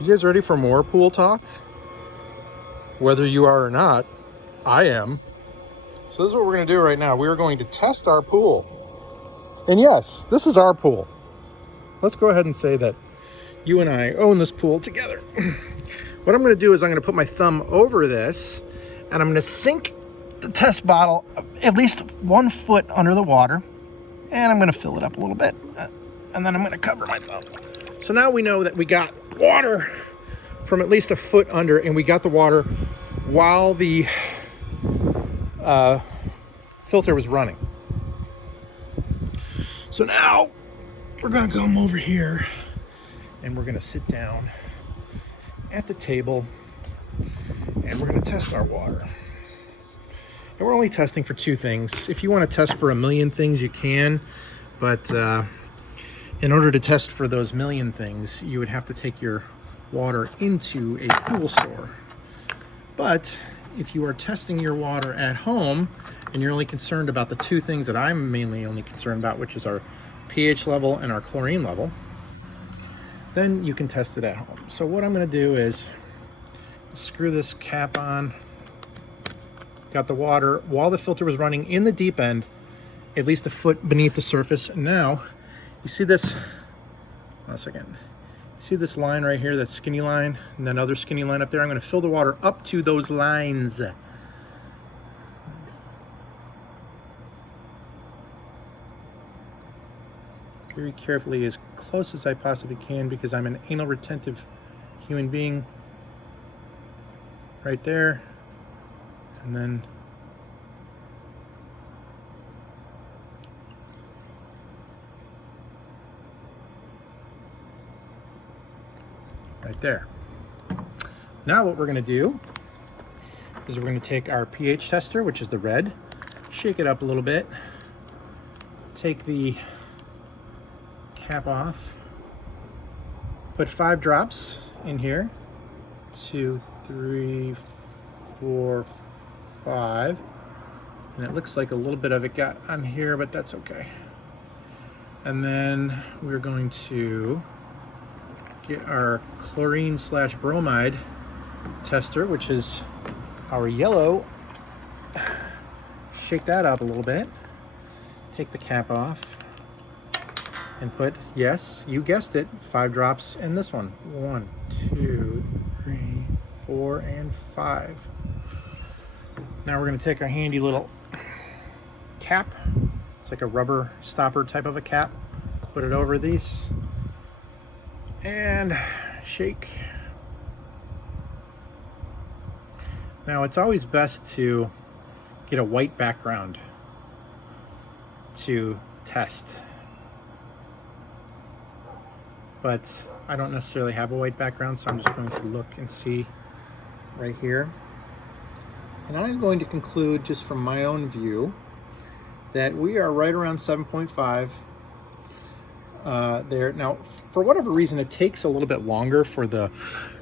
You guys ready for more pool talk? Whether you are or not, I am. So this is what we're going to do right now. We are going to test our pool. And yes, this is our pool. Let's go ahead and say that you and I own this pool together. What I'm going to do is I'm going to put my thumb over this and I'm going to sink the test bottle at least 1 foot under the water. And I'm going to fill it up a little bit. And then I'm going to cover my thumb. So now we know that we got water from at least 1 foot under, and we got the water while the filter was running. So now we're gonna come over here and we're gonna sit down at the table and we're gonna test our water. And we're only testing for 2 things. If you want to test for 1,000,000 things, you can, but in order to test for those 1,000,000 things, you would have to take your water into a pool store. But if you are testing your water at home and you're only concerned about the 2 things that I'm mainly only concerned about, which is our pH level and our chlorine level, then you can test it at home. So what I'm going to do is screw this cap on. Got the water while the filter was running in the deep end, at least 1 foot beneath the surface. Now you see this, once again, see this line right here, that skinny line, and then another skinny line up there. I'm going to fill the water up to those lines. Very carefully, as close as I possibly can, because I'm an anal retentive human being. Right there. And then right there. Now what we're going to do is we're going to take our pH tester, which is the red, shake it up a little bit, take the cap off, put 5 drops in here, 2, 3, 4, 5, and it looks like a little bit of it got on here, but that's okay. And then we're going to get our chlorine/bromide tester, which is our yellow. Shake that up a little bit, take the cap off, and put, yes, you guessed it, 5 drops in this one. 1, 2, 3, 4, and 5. Now we're going to take our handy little cap. It's like a rubber stopper type of a cap. Put it over these and shake. Now it's always best to get a white background to test, but I don't necessarily have a white background, so I'm just going to look and see right here. And I'm going to conclude, just from my own view, that we are right around 7.5 there. Now, for whatever reason, it takes a little bit longer for the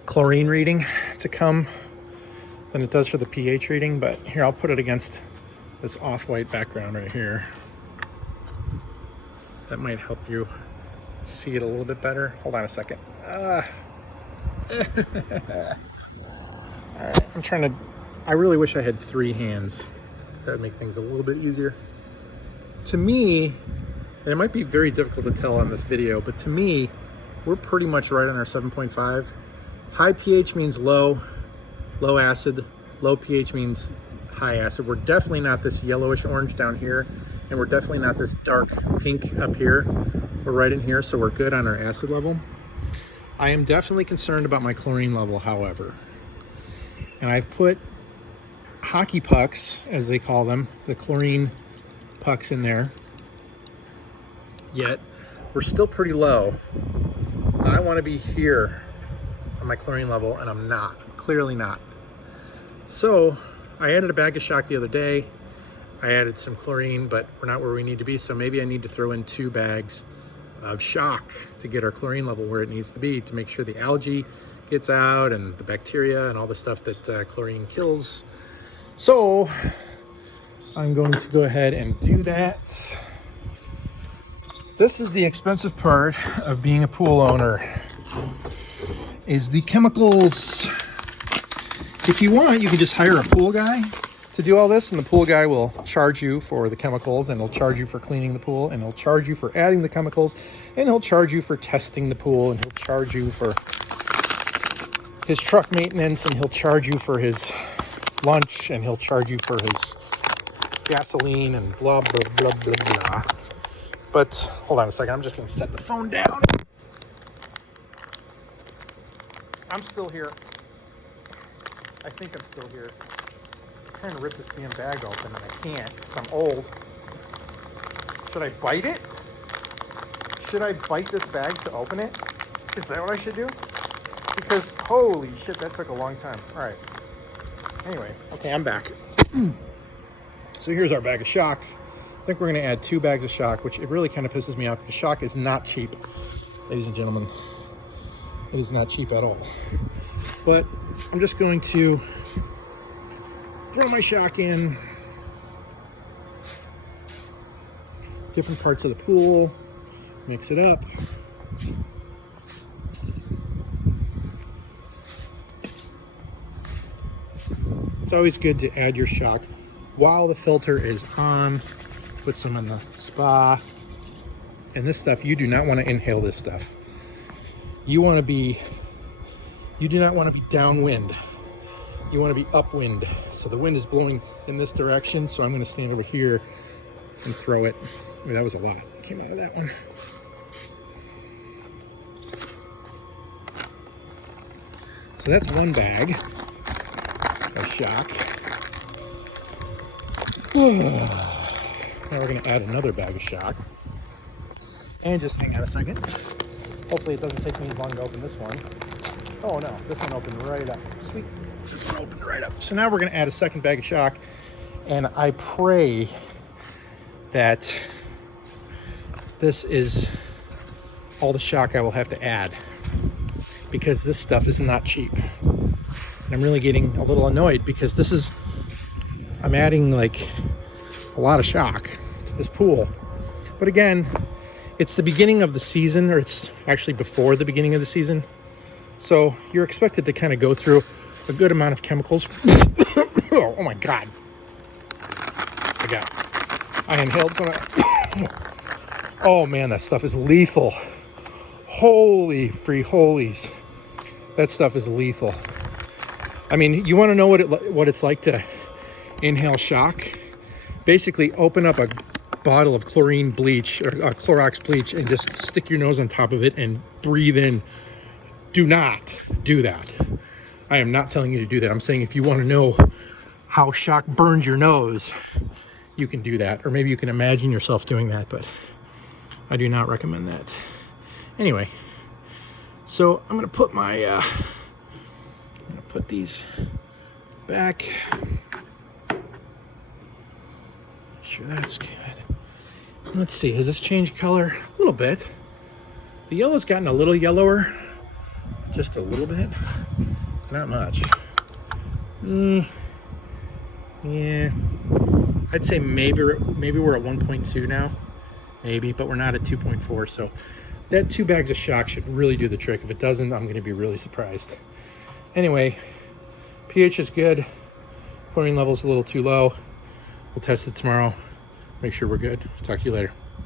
chlorine reading to come than it does for the pH reading, but here, I'll put it against this off-white background right here. That might help you see it a little bit better. Hold on a second. All right, I'm trying to, I really wish I had 3 hands. That would make things a little bit easier. To me, and it might be very difficult to tell on this video, but to me, we're pretty much right on our 7.5. High pH means low acid. Low pH means high acid. We're definitely not this yellowish orange down here, and we're definitely not this dark pink up here. We're right in here, so we're good on our acid level. I am definitely concerned about my chlorine level, however. And I've put hockey pucks, as they call them, the chlorine pucks in there. Yet, we're still pretty low. I want to be here on my chlorine level, and I'm not. Clearly not. So, I added a bag of shock the other day. I added some chlorine, but we're not where we need to be, so maybe I need to throw in 2 bags of shock to get our chlorine level where it needs to be, to make sure the algae gets out and the bacteria and all the stuff that chlorine kills. So I'm going to go ahead and do that. This is the expensive part of being a pool owner. is the chemicals. If you want, you can just hire a pool guy to do all this, and the pool guy will charge you for the chemicals, and he'll charge you for cleaning the pool, and he'll charge you for adding the chemicals, and he'll charge you for testing the pool, and he'll charge you for his truck maintenance, and he'll charge you for his lunch, and he'll charge you for his gasoline, and blah, blah, blah, blah, blah. But hold on a second, I'm just going to set the phone down. I'm still here. I think I'm still here. I'm trying to rip this damn bag open, and I can't because I'm old. Should I bite it? Should I bite this bag to open it? Is that what I should do? Because holy shit, that took a long time. All right. Anyway, okay, I'm back. So here's our bag of shock. I think we're going to add 2 bags of shock, which it really kind of pisses me off because shock is not cheap, ladies and gentlemen. It is not cheap at all. But I'm just going to throw my shock in different parts of the pool, mix it up. It's always good to add your shock while the filter is on. Put some in the spa. And this stuff, you do not want to inhale this stuff. You do not want to be downwind. You want to be upwind. So the wind is blowing in this direction. So I'm going to stand over here and throw it. Oh, that was a lot that came out of that one. So that's 1 bag of shock. Now we're going to add another bag of shock. And just hang on a second. Hopefully it doesn't take me as long to open this one. Oh no, this one opened right up. Sweet. This one opened right up. So now we're going to add a second bag of shock. And I pray that this is all the shock I will have to add, because this stuff is not cheap. And I'm really getting a little annoyed because I'm adding like a lot of shock to this pool. But again, it's the beginning of the season, or it's actually before the beginning of the season. So you're expected to kind of go through a good amount of chemicals. Oh my God. I inhaled some of that. Oh man, that stuff is lethal. Holy free holies. That stuff is lethal. I mean, you want to know what it's like to inhale shock? Basically, open up a bottle of chlorine bleach or Clorox bleach and just stick your nose on top of it and breathe in. Do not do that. I am not telling you to do that. I'm saying if you want to know how shock burns your nose, you can do that. Or maybe you can imagine yourself doing that, but I do not recommend that. Anyway, so I'm going to put these back. Make sure that's good. Let's see, has this changed color? A little bit. The yellow's gotten a little yellower. Just a little bit. Not much. Yeah. I'd say maybe we're at 1.2 now. Maybe, but we're not at 2.4. So that 2 bags of shock should really do the trick. If it doesn't, I'm going to be really surprised. Anyway, pH is good. Chlorine level's a little too low. We'll test it tomorrow. Make sure we're good. Talk to you later.